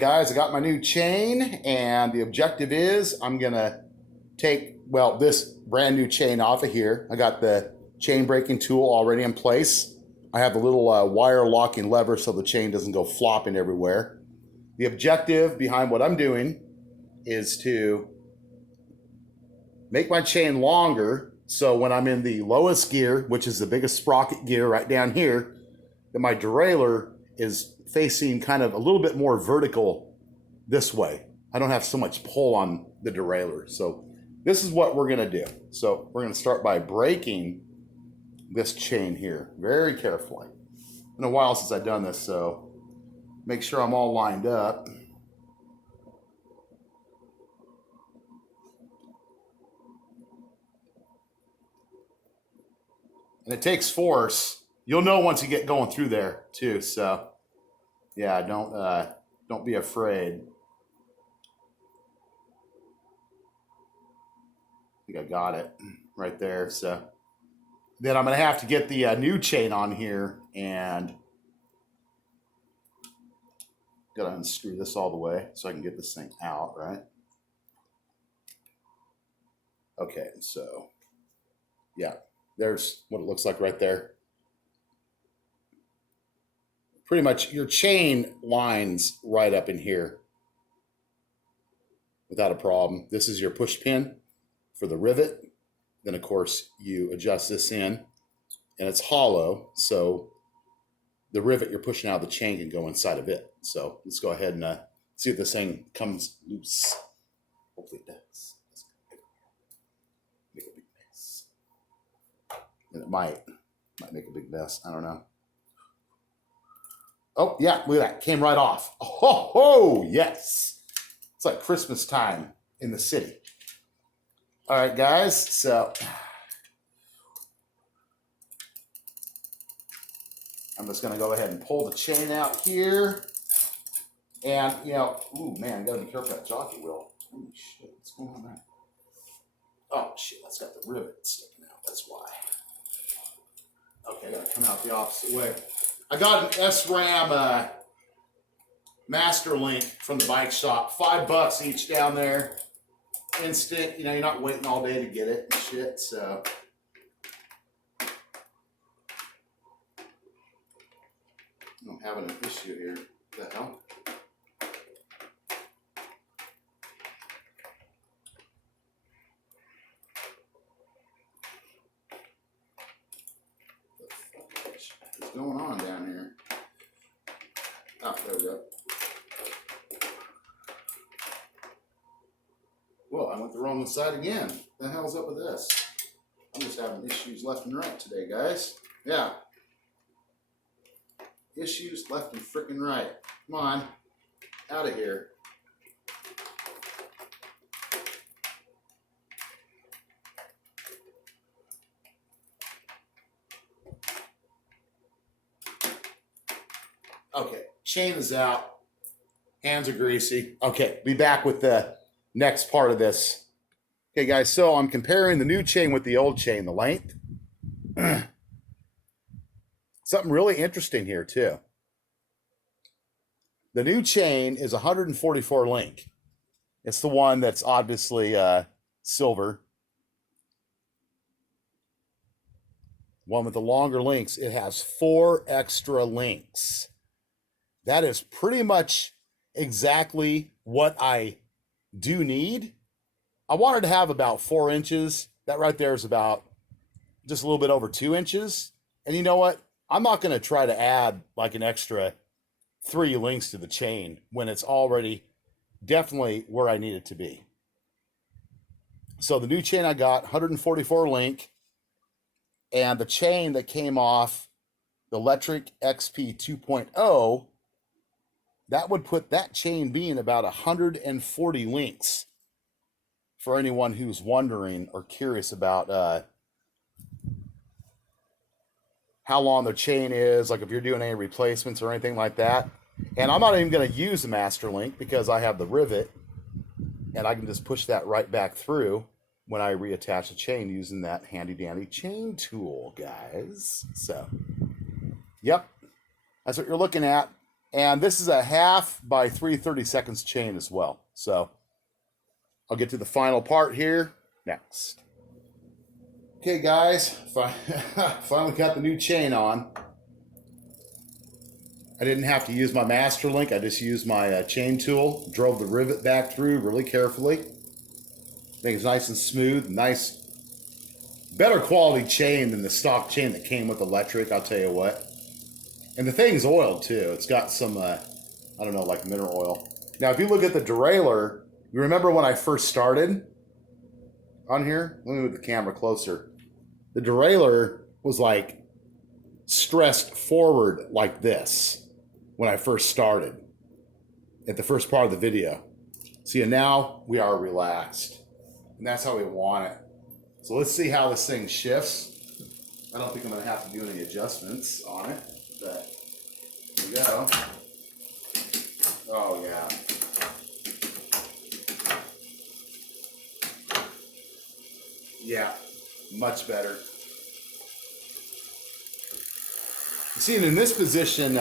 guys, I got my new chain, and the objective is I'm gonna take, well, this brand new chain off of here. I got the chain breaking tool already in place. I have the little wire locking lever so the chain doesn't go flopping everywhere. The objective behind what I'm doing is to make my chain longer, so when I'm in the lowest gear, which is the biggest sprocket gear right down here, that my derailleur is facing kind of a little bit more vertical this way. I don't have so much pull on the derailleur. So this is what we're gonna do. So we're gonna start by breaking this chain here very carefully. It's been a while since I've done this, so make sure I'm all lined up. And it takes force. You'll know once you get going through there too. So yeah, don't be afraid. I think I got it right there. So then I'm gonna have to get the new chain on here and gotta unscrew this all the way so I can get this thing out, right? Okay, so yeah, there's what it looks like right there. Pretty much your chain lines right up in here without a problem. This is your push pin for the rivet. Then of course you adjust this in, and it's hollow, so the rivet you're pushing out of the chain can go inside of it. So let's go ahead and see if this thing comes loose. Hopefully it does. Make a big mess. And it might make a big mess. I don't know. Oh yeah, look at that. Came right off. Oh, yes. It's like Christmas time in the city. All right, guys. So I'm just going to go ahead and pull the chain out here. And, you know, ooh, man, got to be careful with that jockey wheel. Holy shit, what's going on there? Oh, shit, that's got the rivet sticking out. That's why. Okay, I got to come out the opposite way. I got an SRAM Masterlink from the bike shop. $5 each down there. Instant, you know, you're not waiting all day to get it and shit, so. I'm having an issue here. What the hell? What's going on down here? Oh, there we go. Whoa, I went the wrong side again. What the hell's up with this? I'm just having issues left and right today, guys. Yeah. Issues left and freaking right. Come on. Out of here. Okay, chain is out. Hands are greasy. Okay, be back with the next part of this. Okay, guys, so I'm comparing the new chain with the old chain, the length. Something really interesting here, too. The new chain is 144 link. It's the one that's obviously silver. One with the longer links, it has 4 extra links. That is pretty much exactly what I do need. I wanted to have about 4 inches. That right there is about just a little bit over 2 inches. And you know what? I'm not going to try to add like an extra 3 links to the chain when it's already definitely where I need it to be. So the new chain I got, 144 link, and the chain that came off the LECTRIC XP 2.0, that would put that chain being about 140 links for anyone who's wondering or curious about how long their chain is, like if you're doing any replacements or anything like that. And I'm not even going to use the Masterlink because I have the rivet, and I can just push that right back through when I reattach the chain using that handy dandy chain tool, guys. So, yep, that's what you're looking at. And this is a 1/2 by 3/32 chain as well. So I'll get to the final part here next. Okay, guys, finally got the new chain on. I didn't have to use my Masterlink. I just used my chain tool, drove the rivet back through really carefully. Make it nice and smooth, nice, better quality chain than the stock chain that came with electric, I'll tell you what. And the thing's oiled too. It's got some, I don't know, like mineral oil. Now, if you look at the derailleur, you remember when I first started on here? Let me move the camera closer. The derailleur was like stressed forward like this when I first started at the first part of the video. See, and now we are relaxed. And that's how we want it. So let's see how this thing shifts. I don't think I'm gonna have to do any adjustments on it, but here we go. Oh yeah. Yeah, much better. See, in this position,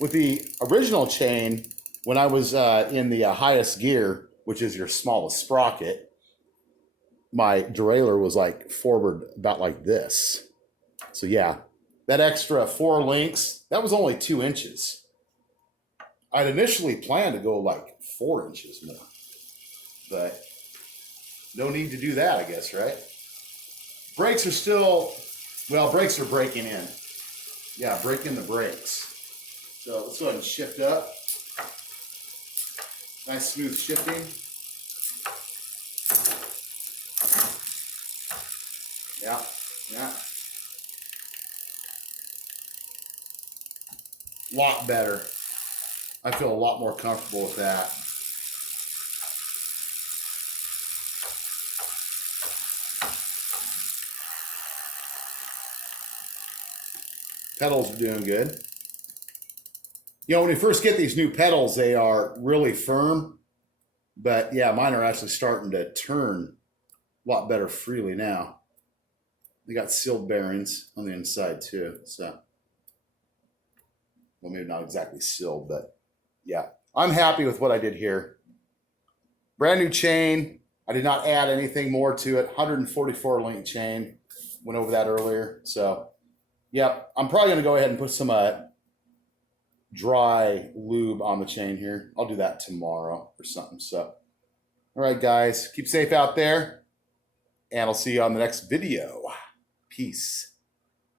with the original chain, when I was in the highest gear, which is your smallest sprocket, my derailleur was like forward about like this. So yeah, that extra 4 links, that was only 2 inches. I'd initially planned to go like 4 inches more, but no need to do that, I guess, right? Brakes are still, well, brakes are breaking in. Yeah, breaking the brakes. So let's go ahead and shift up. Nice smooth shifting. Yeah, yeah. Lot better. I feel a lot more comfortable with that. Pedals are doing good. You know, when you first get these new pedals, they are really firm. But yeah, mine are actually starting to turn a lot better freely now. They got sealed bearings on the inside too. So, well, maybe not exactly sealed, but yeah. I'm happy with what I did here. Brand new chain. I did not add anything more to it. 144 link chain. Went over that earlier. So, yep. I'm probably going to go ahead and put some dry lube on the chain here. I'll do that tomorrow or something. So, all right, guys. Keep safe out there. And I'll see you on the next video. Peace.